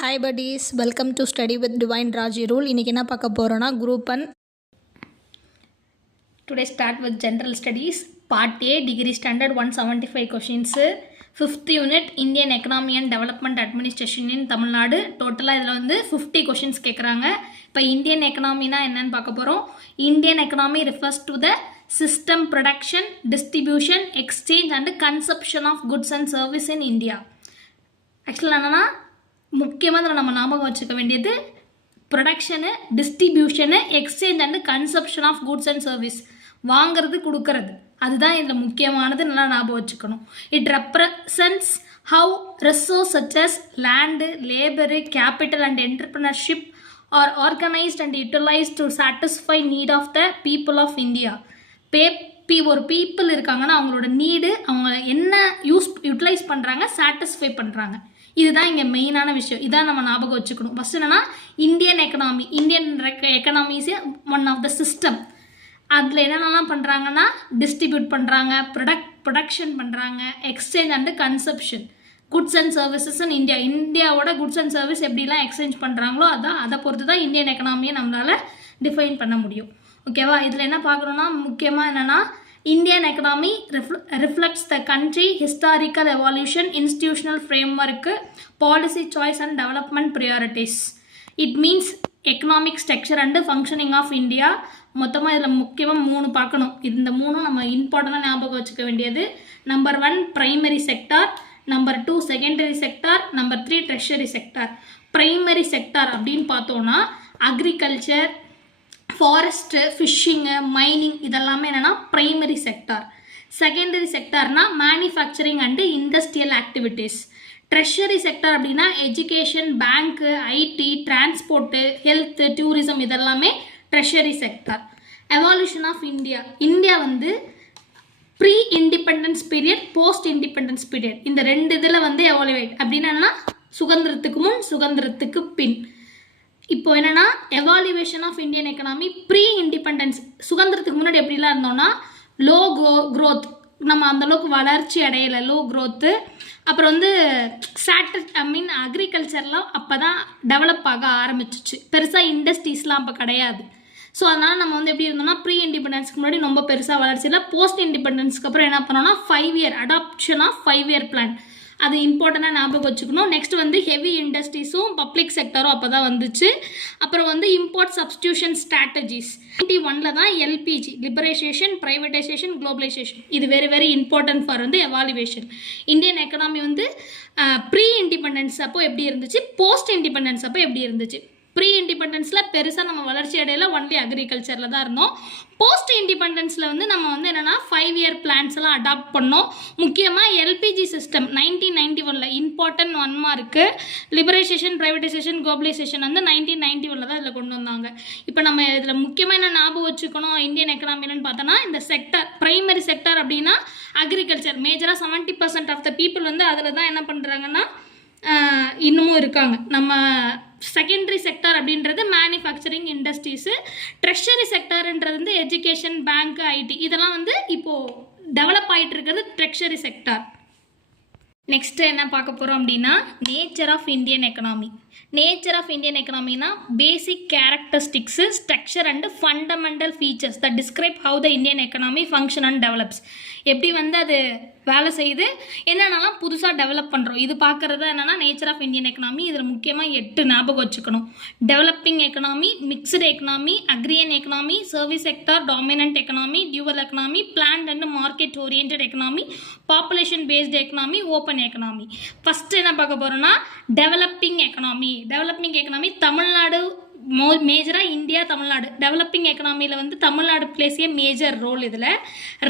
Hi buddies, welcome to study with divine Raji rule. இன்றைக்கி என்ன பார்க்க போகிறோன்னா group one. Today start with general studies part A degree standard 175 questions. 5th unit Indian economy and development administration இன் தமிழ்நாடு. டோட்டலாக இதில் வந்து 50 questions கேட்குறாங்க. இப்போ Indian எக்கனாமினா என்னன்னு பார்க்க போகிறோம். Indian economy refers to the system, production, distribution, exchange and consumption of goods and service in India. ஆக்சுவலாக என்னென்னா முக்கியமாக அதில் நம்ம ஞாபகம் வச்சுக்க வேண்டியது production, distribution, exchange and consumption of goods and service. வாங்கிறது, கொடுக்கறது, அதுதான் இதில் முக்கியமானது. நல்லா ஞாபகம் வச்சுக்கணும். It represents how resource such as land, labour, capital and entrepreneurship are organised and utilised to satisfy need of the people of India. ஒரு people இருக்காங்கன்னா அவங்களோட நீடு, அவங்க என்ன யூட்டிலைஸ் பண்ணுறாங்க, சாட்டிஸ்ஃபை பண்ணுறாங்க. இதுதான் இங்கே மெயினான விஷயம். இதான் நம்ம ஞாபகம் வச்சுக்கணும். ஃபர்ஸ்ட் என்னன்னா Indian economy. Indian economy's one of the system. அதில் என்னென்னலாம் பண்ணுறாங்கன்னா டிஸ்ட்ரிபியூட் பண்ணுறாங்க, ப்ரொடக்ஷன் பண்ணுறாங்க, exchange and consumption, goods and services in India. இந்தியாவோட குட்ஸ் அண்ட் சர்வீஸ் எப்படிலாம் எக்ஸ்சேஞ்ச் பண்ணுறாங்களோ அதான், அதை பொறுத்து தான் இந்தியன் எக்கனாமியை நம்மளால் டிஃபைன் பண்ண முடியும். ஓகேவா? இதில் என்ன பார்க்குறோன்னா முக்கியமாக என்னென்னா Indian economy reflects the country historical evolution, institutional framework, policy choice and development priorities. It means economic structure and functioning of India. மொத்தமாக இதில் முக்கியமாக 3 பார்க்கணும். இந்த 3 நம்ம இம்பார்ட்டண்டாக ஞாபகம் வச்சுக்க வேண்டியது. Number 1 primary sector, number 2 secondary sector, number 3 tertiary sector. Primary sector அப்படின்னு பார்த்தோன்னா அக்ரிகல்ச்சர், ஃபாரஸ்ட்டு, ஃபிஷ்ஷிங்கு, மைனிங், இதெல்லாமே என்னென்னா ப்ரைமரி செக்டார். செகண்டரி செக்டார்னா manufacturing and industrial activities. Tertiary sector அப்படின்னா education, bank, IT, transport, health, tourism, இதெல்லாமே tertiary sector. Evolution of India. India வந்து pre independence period, post independence period, இந்த 2 இதில் வந்து evaluate அப்படின்னா சுதந்திரத்துக்கு முன், சுதந்திரத்துக்கு பின். இப்போ என்னென்னா evaluation of Indian economy pre independence. சுதந்திரத்துக்கு முன்னாடி எப்படிலாம் இருந்தோம்னா லோ க்ரோத், நம்ம அந்தளவுக்கு வளர்ச்சி அடையலை, லோ க்ரோத்து. அப்புறம் வந்து அக்ரிகல்ச்சர்லாம் அப்போ தான் டெவலப் ஆக ஆரம்பிச்சிச்சு. பெருசாக இண்டஸ்ட்ரீஸ்லாம் அப்போ கிடையாது. ஸோ அதனால் நம்ம வந்து எப்படி இருந்தோம்னா ப்ரீ இண்டிபெண்டன்ஸ்க்கு முன்னாடி ரொம்ப பெருசாக வளர்ச்சி இல்லை. போஸ்ட் இண்டிபெண்டன்ஸ்க்கு அப்புறம் என்ன பண்ணோம்னா 5 year adoption of 5 year plan. அது இம்பார்ட்டண்டாக ஞாபகம் வச்சுக்கணும். நெக்ஸ்ட் வந்து ஹெவி இண்டஸ்ட்ரீஸும் பப்ளிக் செக்டரும் அப்போ தான் வந்துச்சு. அப்புறம் வந்து இம்போர்ட் சப்ஸ்டியூஷன் ஸ்ட்ராட்டஜிஸ். 91 தான் எல்பிஜி, லிபரலைசேஷன், ப்ரைவேட்டைசேஷன், குளோபலைசேஷன். இது வெரி வெரி இம்பார்ட்டன்ட் ஃபார் வந்து எவாலுவேஷன். இந்தியன் எக்கனாமி வந்து ப்ரீ இண்டிபெண்டன்ஸ் அப்போ எப்படி இருந்துச்சு, போஸ்ட் இண்டிபெண்டன்ஸ் அப்போ எப்படி இருந்துச்சு. ப்ரீ இண்டிபெண்டன்ஸில் பெருசாக நம்ம வளர்ச்சி அடையில, ஒன்லி அக்ரிகல்ச்சரில் தான் இருந்தோம். போஸ்ட் இண்டிபெண்டன்ஸில் வந்து நம்ம வந்து என்னென்னா 5 இயர் பிளான்ஸ் எல்லாம் அடாப்ட் பண்ணோம். முக்கியமாக LPG system 1991 important 1 mark. Liberalisation, privatisation, globalisation வந்து 1991 தான் இதில் கொண்டு வந்தாங்க. இப்போ நம்ம இதில் முக்கியமாக என்ன ஞாபகம் வச்சுக்கணும் இந்தியன் எக்கனாமின்னு பார்த்தோன்னா, இந்த செக்டார் பிரைமரி செக்டார் அப்படின்னா அக்ரிகல்ச்சர். மேஜராக 70% ஆஃப் த பீப்புள் வந்து அதில் தான் என்ன பண்ணுறாங்கன்னா இன்னமும் இருக்காங்க. நம்ம செகண்டரி செக்டார் அப்படின்றது மேனுஃபேக்சரிங், இண்டஸ்ட்ரீஸு. ட்ரெஷரி செக்டார்ன்றது வந்து எஜுகேஷன், பேங்க்கு, ஐடி, இதெல்லாம் வந்து இப்போது டெவலப் ஆகிட்டு இருக்கிறது ட்ரெஷரி செக்டார். நெக்ஸ்ட்டு என்ன பார்க்க போகிறோம் அப்படின்னா nature of Indian economy. Nature of Indian எக்கனாமினா basic characteristics, structure and fundamental features that describe how the Indian economy function and develops. எப்படி வந்து அது வேலை செய்யுது, என்னென்னலாம் புதுசாக டெவலப் பண்ணுறோம், இது பார்க்குறது என்னென்னா நேச்சர் ஆஃப் இந்தியன் எக்கனாமி. இதில் முக்கியமாக 8 ஞாபகம் வச்சுக்கணும். Developing economy, mixed economy, agrarian economy, service sector, dominant economy, dual economy, planned and market oriented economy, population based economy, open economy. First என்ன பார்க்க போகிறோன்னா developing economy. Developing economy Tamil Nadu மேஜராக India, Tamil Nadu. Developing எக்கனாமியில் வந்து Tamil Nadu plays a major role. இதில்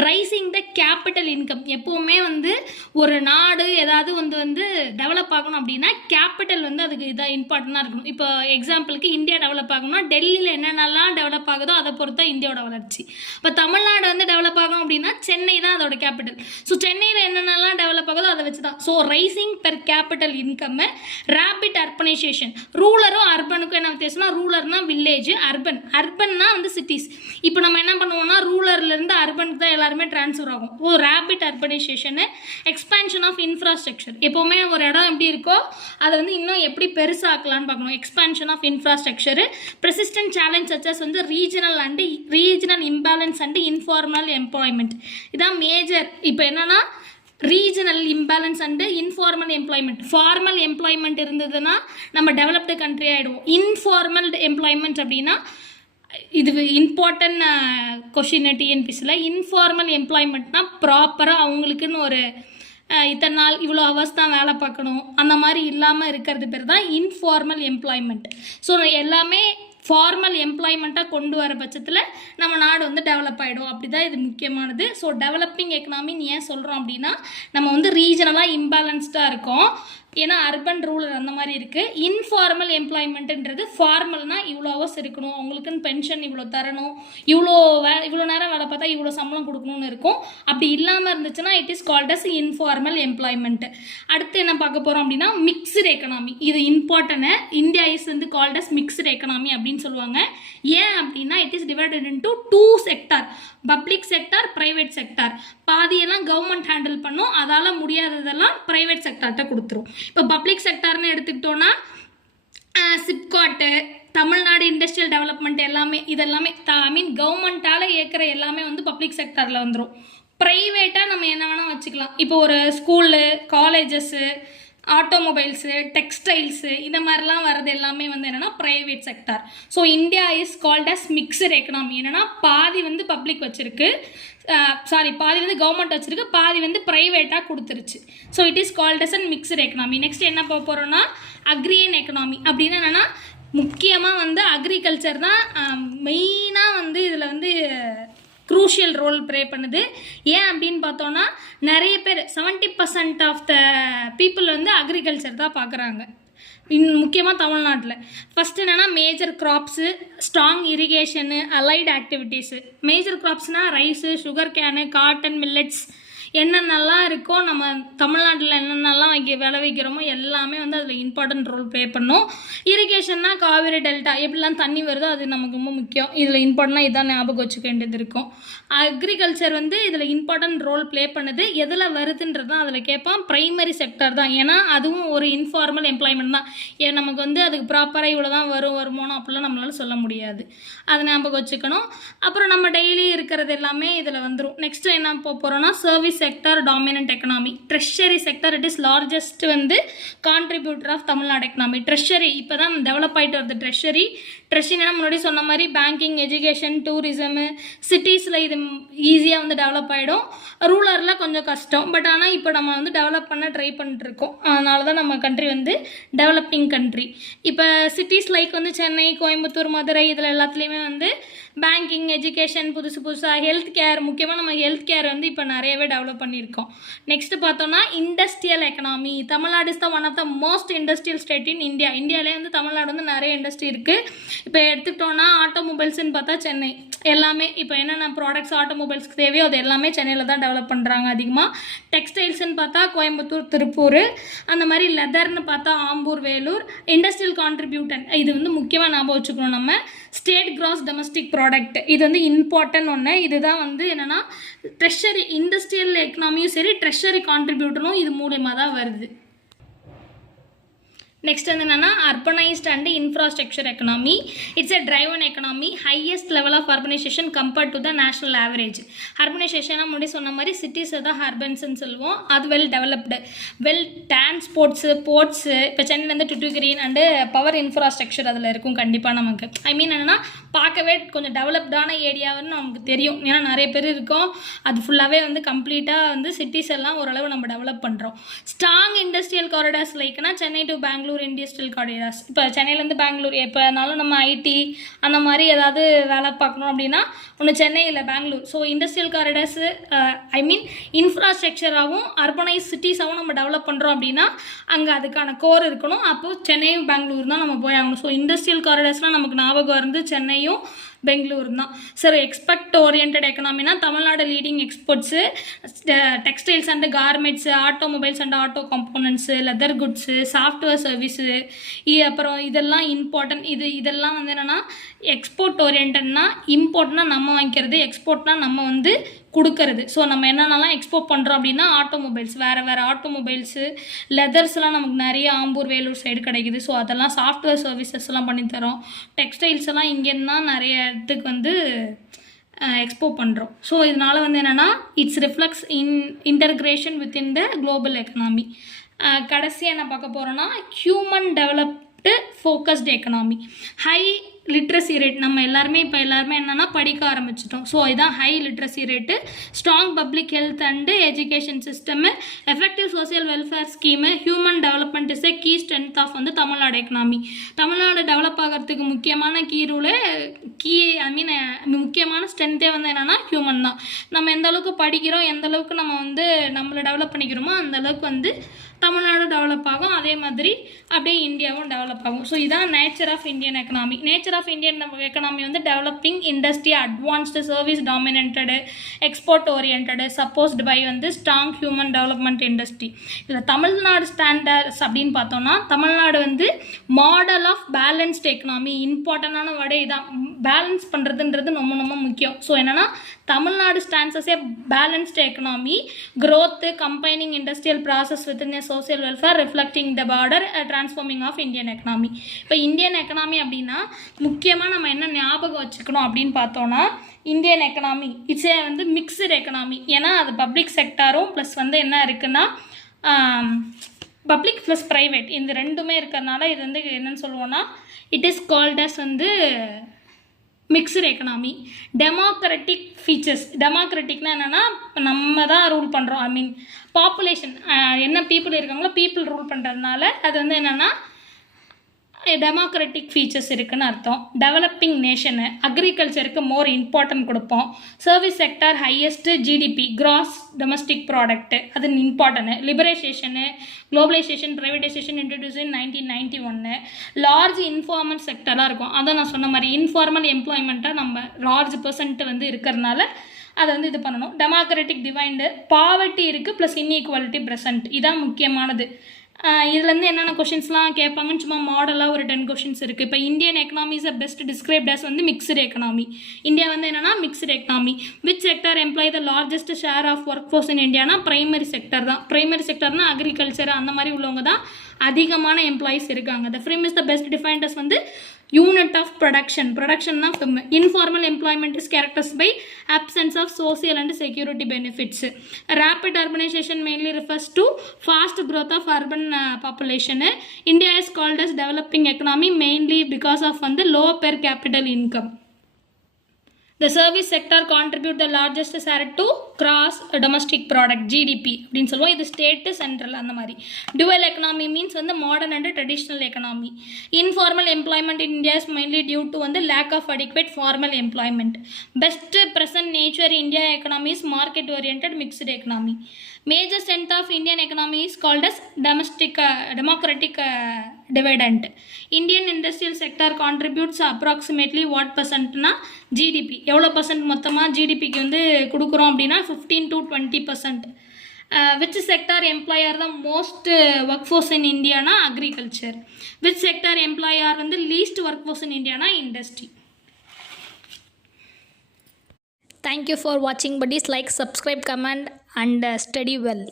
rising the capital income. எப்போவுமே வந்து ஒரு நாடு ஏதாவது வந்து டெவலப் ஆகணும் அப்படின்னா கேபிட்டல் வந்து அதுக்கு இதாக இம்பார்ட்டண்ட்டாக இருக்கணும். இப்போ எக்ஸாம்பிளுக்கு இந்தியா டெவலப் ஆகணும்னா டெல்லியில் என்னென்னலாம் டெவலப் ஆகுதோ அதை பொறுத்தா இந்தியாவோட வளர்ச்சி. இப்போ தமிழ்நாடு வந்து டெவலப் ஆகணும் அப்படின்னா சென்னை தான் அதோட கேபிட்டல். ஸோ சென்னையில் என்னென்னலாம் டெவலப் ஆகுதோ அதை வச்சு தான். So rising per capital income, rapid urbanisation. ரூலரும் அர்பனுக்கும் என்ன வித்தியாசம்னா ரூரல்னா வில்லேஜ், அர்பன்னா வந்து சிட்டிஸ். இப்போ நம்ம என்ன பண்ணுவோம்னா ரூரல்லேருந்து அர்பனுக்கு தான் எல்லாருமே ட்ரான்ஸ்ஃபர் ஆகும். Rapid urbanisation, expansion of infrastructure. எப்போவுமே ஒரு இடம் எப்படி இருக்கோ அதை வந்து இன்னும் எப்படி பெருசாக்கலான்னு பார்க்கணும். எக்ஸ்பேன்ஷன் ஆஃப் இன்ஃப்ராஸ்ட்ரக்சரு, ப்ரெசிஸ்டன்ட் சேலஞ்ச் சச்சஸ் வந்து regional imbalance and informal employment. இதான் மேஜர். இப்போ என்னன்னா regional imbalance and informal employment. Formal employment இருந்ததுன்னா நம்ம டெவலப்டு கண்ட்ரி ஆகிடுவோம். இன்ஃபார்மல் எம்ப்ளாய்மெண்ட் அப்படின்னா இது இம்பார்ட்டன்ட் கொஷின் டிஎன்பிசியில். இன்ஃபார்மல் எம்ப்ளாய்மெண்ட்னா ப்ராப்பராக அவங்களுக்குன்னு ஒரு இத்தனை நாள் இவ்வளோ ஹவர்ஸ் தான் வேலை பார்க்கணும் அந்த மாதிரி இல்லாமல் இருக்கிறது பேர் தான் இன்ஃபார்மல் எம்ப்ளாய்மெண்ட். ஸோ எல்லாமே ஃபார்மல் எம்ப்ளாய்மெண்ட்டாக கொண்டு வர பட்சத்தில் நம்ம நாடு வந்து டெவலப் ஆகிடும். அப்படி தான் இது முக்கியமானது. ஸோ டெவலப்பிங் எக்கனாமின்னு ஏன் சொல்கிறோம் அப்படின்னா நம்ம வந்து ரீஜனலாக இம்பேலன்ஸ்டாக இருக்கோம். ஏன்னா அர்பன் ரூரல் அந்த மாதிரி இருக்குது. இன்ஃபார்மல் எம்ப்ளாய்மெண்ட்டுன்றது ஃபார்மல்னால் இவ்வளோ ஹவர்ஸ் இருக்கணும், அவங்களுக்குன்னு பென்ஷன் இவ்வளோ தரணும், இவ்வளோ நேரம் வேலை பார்த்தா இவ்வளோ சம்பளம் கொடுக்கணும்னு இருக்கும். அப்படி இல்லாமல் இருந்துச்சுன்னா it is called as informal employment. அடுத்து என்ன பார்க்க போகிறோம் அப்படின்னா மிக்ஸ்டு எக்கனாமி. இது இம்பார்ட்டன்ட். இந்தியா இஸ் வந்து கால்ட் அஸ் மிக்ஸ்டு எக்கனாமி அப்படின்னு சொல்லுவாங்க. ஏன் அப்படின்னா it is divided into 2 sector, public sector, private sector. பாதியெல்லாம் கவர்மெண்ட் ஹேண்டில் பண்ணும், அதால் முடியாததெல்லாம் ப்ரைவேட் செக்டார்கிட்ட கொடுத்துரும். இப்போ பப்ளிக் செக்டார்னு எடுத்துக்கிட்டோன்னா சிப்காட்டு, தமிழ்நாடு இண்டஸ்ட்ரியல் டெவலப்மெண்ட் எல்லாமே இதெல்லாமே கவர்மெண்ட்டால் இயக்கிற எல்லாமே வந்து பப்ளிக் செக்டாரில் வந்துடும். ப்ரைவேட்டாக நம்ம என்ன வேணால் வச்சுக்கலாம். இப்போ ஒரு ஸ்கூலு, காலேஜஸ்ஸு, ஆட்டோமொபைல்ஸு, டெக்ஸ்டைல்ஸு இந்த மாதிரிலாம் வர்றது எல்லாமே வந்து என்னென்னா private sector. So India is called as mixed economy. என்னென்னா பாதி வந்து பப்ளிக் வச்சுருக்கு, பாதி வந்து கவர்மெண்ட் வச்சுருக்கு, பாதி வந்து ப்ரைவேட்டாக கொடுத்துருச்சு. So it is called as and mixed economy. Next என்ன பார்க்க போகிறோன்னா அக்ரியன் எக்கனாமி. அப்படின்னு என்னென்னா முக்கியமாக வந்து அக்ரிகல்ச்சர் தான் மெயினாக வந்து இதில் வந்து க்ரூஷியல் ரோல் ப்ளே பண்ணுது. ஏன் அப்படின்னு பார்த்தோன்னா நிறைய பேர் 70% ஆஃப் த பீப்புள் வந்து அக்ரிகல்ச்சர் தான் பார்க்குறாங்க. முக்கியமாக தமிழ்நாட்டில் ஃபஸ்ட்டு என்னென்னா major crops, strong irrigation, allied activities. Major க்ராப்ஸ்னால் rice, sugar cane, cotton, millets என்னென்னலாம் இருக்கோ நம்ம தமிழ்நாட்டில் என்னென்னலாம் விளைவிக்கிறோமோ எல்லாமே வந்து அதில் இம்பார்ட்டன்ட் ரோல் ப்ளே பண்ணும். இரிகேஷன்னா காவேரி டெல்டா எப்படிலாம் தண்ணி வருதோ அது நமக்கு ரொம்ப முக்கியம். இதில் இம்பார்ட்டனாக இதான் ஞாபகம் வச்சுக்க வேண்டியது இருக்கும். அக்ரிகல்ச்சர் வந்து இதில் இம்பார்ட்டன்ட் ரோல் ப்ளே பண்ணுது. எதில் வருதுன்றது தான் அதில் கேட்பான். ப்ரைமரி செக்டர் தான். ஏன்னா அதுவும் ஒரு இன்ஃபார்மல் எம்ப்ளாய்மெண்ட் தான். ஏன் நமக்கு வந்து அதுக்கு ப்ராப்பராக இவ்வளோ தான் வருமானம் அப்படிலாம் நம்மளால சொல்ல முடியாது. அதை ஞாபகம் வச்சுக்கணும். அப்புறம் நம்ம டெய்லி இருக்கிறது எல்லாமே இதில் வந்துடும். நெக்ஸ்ட்டு என்ன போகிறோன்னா service sector dominant economy. Tertiary sector it is largest வந்து contributor of Tamil Nadu economy. Tertiary இப்போ தான் டெவலப் ஆகிட்டு வருது. ட்ரெஷரினா முன்னாடி சொன்ன மாதிரி பேங்கிங், எஜுகேஷன், டூரிசமு, சிட்டிஸில் இது ஈஸியாக வந்து டெவலப் ஆகிடும். ரூரலில் கொஞ்சம் கஷ்டம். பட் ஆனால் இப்போ நம்ம வந்து டெவலப் பண்ண ட்ரை பண்ணிட்டுருக்கோம். அதனால தான் நம்ம கண்ட்ரி வந்து டெவலப்பிங் கண்ட்ரி. இப்போ சிட்டிஸ் லைக் வந்து சென்னை, கோயம்புத்தூர், மதுரை இதில் எல்லாத்துலேயுமே வந்து பேங்கிங், எஜுகேஷன், புதுசாக ஹெல்த் கேர், முக்கியமாக நம்ம ஹெல்த் கேர் வந்து இப்போ நிறையவே டெவலப் பண்ணியிருக்கோம். நெக்ஸ்ட்டு பார்த்தோன்னா industrial economy. Tamil Nadu is the one of the most industrial state in India. இந்தியாவிலே வந்து தமிழ்நாடு வந்து நிறைய இண்டஸ்ட்ரி இருக்குது. இப்போ எடுத்துக்கிட்டோன்னா ஆட்டோமொபைல்ஸ்ன்னு பார்த்தா சென்னை எல்லாமே இப்போ என்னென்ன ப்ராடக்ட்ஸ் ஆட்டோமொபைல்ஸ்க்கு தேவையோ அது எல்லாமே சென்னையில் தான் டெவலப் பண்ணுறாங்க அதிகமாக. டெக்ஸ்டைல்ஸ்ன்னு பார்த்தா கோயம்புத்தூர், திருப்பூர். அந்த மாதிரி லெதர்னு பார்த்தா ஆம்பூர், வேலூர். இண்டஸ்ட்ரியல் கான்ட்ரிபியூட்டன் இது வந்து முக்கியமாக ஞாபகம் வச்சுக்கணும். நம்ம ஸ்டேட் கிராஸ் டொமஸ்டிக் ப்ராடக்ட் இது வந்து இம்பார்ட்டன்ட் ஒன்று. இதுதான் வந்து என்னென்னா ட்ரெஷரி இண்டஸ்ட்ரியல் எக்கனாமியும் சரி ட்ரெஷரி கான்ட்ரிபியூட்டரும் இது மூலமாக தான் வருது. நெக்ஸ்ட் வந்து என்னென்னா urbanised and infrastructure economy. It's a driven economy. Highest level of urbanisation compared to the national average. அர்பனைசேஷனாக முன்னாடி சொன்ன மாதிரி சிட்டிஸை தான் அர்பன்ஸ்ன்னு சொல்லுவோம். அது well developed, well transports, ports. இப்போ சென்னையிலேருந்து டுட்டுகிரீன் அண்டு பவர் இன்ஃப்ராஸ்ட்ரக்சர் அதில் இருக்கும் கண்டிப்பாக நமக்கு. என்னென்னா பார்க்கவே கொஞ்சம் டெவலப்டான ஏரியாவுன்னு நமக்கு தெரியும். ஏன்னா நிறைய பேர் இருக்கோம். அது ஃபுல்லாகவே வந்து கம்ப்ளீட்டாக வந்து சிட்டிஸ் எல்லாம் ஓரளவு நம்ம டெவலப் பண்ணுறோம். ஸ்ட்ராங் இண்டஸ்ட்ரியல் காரிடார்ஸ் லைக்னா Chennai to Bangalore industrial corridors. இப்போ சென்னையிலேருந்து பெங்களூர் எப்போனாலும் நம்ம ஐடி அந்த மாதிரி ஏதாவது வேலை பார்க்கணும் அப்படின்னா ஒன்று சென்னை இல்லை பெங்களூர். ஸோ இண்டஸ்ட்ரியல் காரிடார்ஸு இன்ஃப்ராஸ்ட்ரக்சராகவும் அர்பனைஸ் சிட்டிஸாகவும் நம்ம டெவலப் பண்ணுறோம் அப்படின்னா அங்கே அதுக்கான கோர் இருக்கணும். அப்போது சென்னையும் பெங்களூர் தான் நம்ம போய் ஆகணும். ஸோ இண்டஸ்ட்ரியல் காரிடார்ஸ்லாம் நமக்கு ஞாபகம் இருந்து சென்னையும் பெங்களூர் தான். சார் எக்ஸ்போர்ட் ஓரியன்ட் எக்கனாமினா Tamil Nadu leading exports textiles and garments, automobiles and auto components, leather goods, software services, அப்புறம் இதெல்லாம் இம்பார்ட்டன்ட். இதெல்லாம் வந்து என்னென்னா எக்ஸ்போர்ட் ஓரியன்ட்னா, இம்போர்ட்னா நம்ம வாங்கிக்கிறது, எக்ஸ்போர்ட்னா நம்ம வந்து கொடுக்கறது. ஸோ நம்ம என்னென்னலாம் எக்ஸ்போர்ட் பண்ணுறோம் அப்படின்னா ஆட்டோமொபைல்ஸ், வேறு ஆட்டோமொபைல்ஸு, லெதர்ஸ்லாம் நமக்கு நிறைய ஆம்பூர் வேலூர் சைடு கிடைக்குது. ஸோ அதெல்லாம் சாஃப்ட்வேர் சர்வீசஸ்லாம் பண்ணித்தரோம். டெக்ஸ்டைல்ஸ் எல்லாம் இங்கேருந்து தான் நிறைய இடத்துக்கு வந்து எக்ஸ்போர்ட் பண்ணுறோம். ஸோ இதனால் வந்து என்னென்னா it's reflects integration within the global economy. கடைசியாக என்ன பார்க்க போகிறோன்னா human developed focused economy. High literacy rate. நம்ம எல்லாருமே என்னென்னா படிக்க ஆரம்பிச்சிட்டோம். ஸோ இதுதான் high literacy rate. Strong public health and education system, effective social welfare scheme, human development is a key strength of வந்து தமிழ்நாடு எக்கனாமி. தமிழ்நாடு டெவலப் ஆகிறதுக்கு முக்கியமான முக்கியமான ஸ்ட்ரென்த்தே வந்து என்னென்னா ஹியூமன் தான். நம்ம எந்த அளவுக்கு படிக்கிறோம், எந்த அளவுக்கு நம்ம வந்து நம்மளை டெவலப் பண்ணிக்கிறோமோ அந்த அளவுக்கு வந்து தமிழ்நாடு டெவலப் ஆகும். அதே மாதிரி அப்படியே இந்தியாவும் டெவலப் ஆகும். ஸோ இதான் nature of Indian economy. Nature of Indian economy வந்து developing industry, advanced service dominated, export oriented, supposed by வந்து ஸ்ட்ராங் ஹியூமன் டெவலப்மெண்ட் இண்டஸ்ட்ரி. இதில் தமிழ்நாடு ஸ்டாண்டர்ட்ஸ் அப்படின்னு பார்த்தோம்னா தமிழ்நாடு வந்து மாடல் ஆஃப் பேலன்ஸ்டு எக்கனாமி. இம்பார்ட்டண்டான வேர்டு இதான். பேலன்ஸ் பண்ணுறதுன்றது ரொம்ப ரொம்ப முக்கியம். ஸோ என்னென்னா Tamil Nadu stands as a balanced economy, growth combining industrial process within a social welfare reflecting the broader transforming of Indian economy. இப்போ இந்தியன் எக்கனாமி அப்படின்னா முக்கியமாக நம்ம என்ன ஞாபகம் வச்சுக்கணும் அப்படின்னு பார்த்தோன்னா இந்தியன் எக்கனாமி இட்ஸ் வந்து மிக்சடு எக்கனாமி. ஏன்னா அது பப்ளிக் செக்டாரும் ப்ளஸ் வந்து என்ன இருக்குன்னா பப்ளிக் ப்ளஸ் ப்ரைவேட் இந்த ரெண்டுமே இருக்கிறதுனால இது வந்து என்னென்னு சொல்லுவோன்னா இட் இஸ் கால்ட் அஸ் வந்து மிக்சடு எக்கனாமி. Democratic features. டெமோக்ராட்டிக்னா என்னென்னா நம்ம தான் ரூல் பண்ணுறோம். பாப்புலேஷன் என்ன பீப்புள் இருக்காங்களோ பீப்புள் ரூல் பண்ணுறதுனால அது வந்து என்னென்னா டெமோக்ராட்டிக் ஃபீச்சர்ஸ் இருக்குதுன்னு அர்த்தம். டெவலப்பிங் நேஷனு, அக்ரிகல்ச்சருக்கு மோர் இம்பார்ட்டன்ட் கொடுப்போம். Service sector highest GDP, gross domestic product, அது important. Liberalisation, globalisation, privatisation introduce in 1991. Large informal செக்டராக இருக்கும். அதான் நான் சொன்ன மாதிரி இன்ஃபார்மல் எம்ப்ளாய்மெண்ட்டாக நம்ம லார்ஜ் பர்சன்ட் வந்து இருக்கிறதுனால அதை வந்து இது பண்ணணும். டெமோக்ராட்டிக் டிவைண்டு, பாவர்ட்டி இருக்குது ப்ளஸ் இன்இக்வாலிட்டி ப்ரெசன்ட். இதான் முக்கியமானது. இதுலேருந்து என்னென்ன கொஷின்ஸ்லாம் கேட்பாங்கன்னு சும்மா மாடலாக ஒரு 10 கொஷின்ஸ் இருக்குது. இப்போ Indian economy is best described as வந்து மிக்சடு எக்கனாமி. இந்தியா வந்து என்னென்னா mixed economy. Which sector employ the largest share of work force in இந்தியானா பிரைமரி செக்டர் தான். பிரைமரி செக்டர்னா அக்ரிகல்ச்சர் அந்த மாதிரி உள்ளவங்க தான் அதிகமான எம்ப்ளாயிஸ் இருக்காங்க. The firm is the best defined as வந்து யூனிட் ஆஃப் ப்ரொடக்ஷன். ப்ரொடக்ஷன் தான் firm. Informal employment is characters by absence of social and security benefits. Rapid urbanization mainly refers to fast growth of urban population. India is called as developing economy mainly because of the low per capita income. The service sector contribute the largest share to gross domestic product GDP அப்படின்னு சொல்லுவோம். இது state central அந்த மாதிரி. dual economy means வந்து modern and traditional economy. Informal employment in India is mainly due to வந்து lack of adequate formal employment. Best present nature India economy is market oriented mixed economy. Major strength of Indian economy is called as democratic dividend. Indian industrial sector contributes approximately what percentனா GDP. எவ்வளோ percent மொத்தமாக ஜிடிபிக்கு வந்து கொடுக்குறோம் அப்படின்னா 15 to 20%. which sector employer the most workforce in India na agriculture. Which sector employer வந்து least workforce in India na industry. Thank you for watching buddies. Like, subscribe, comment and study well.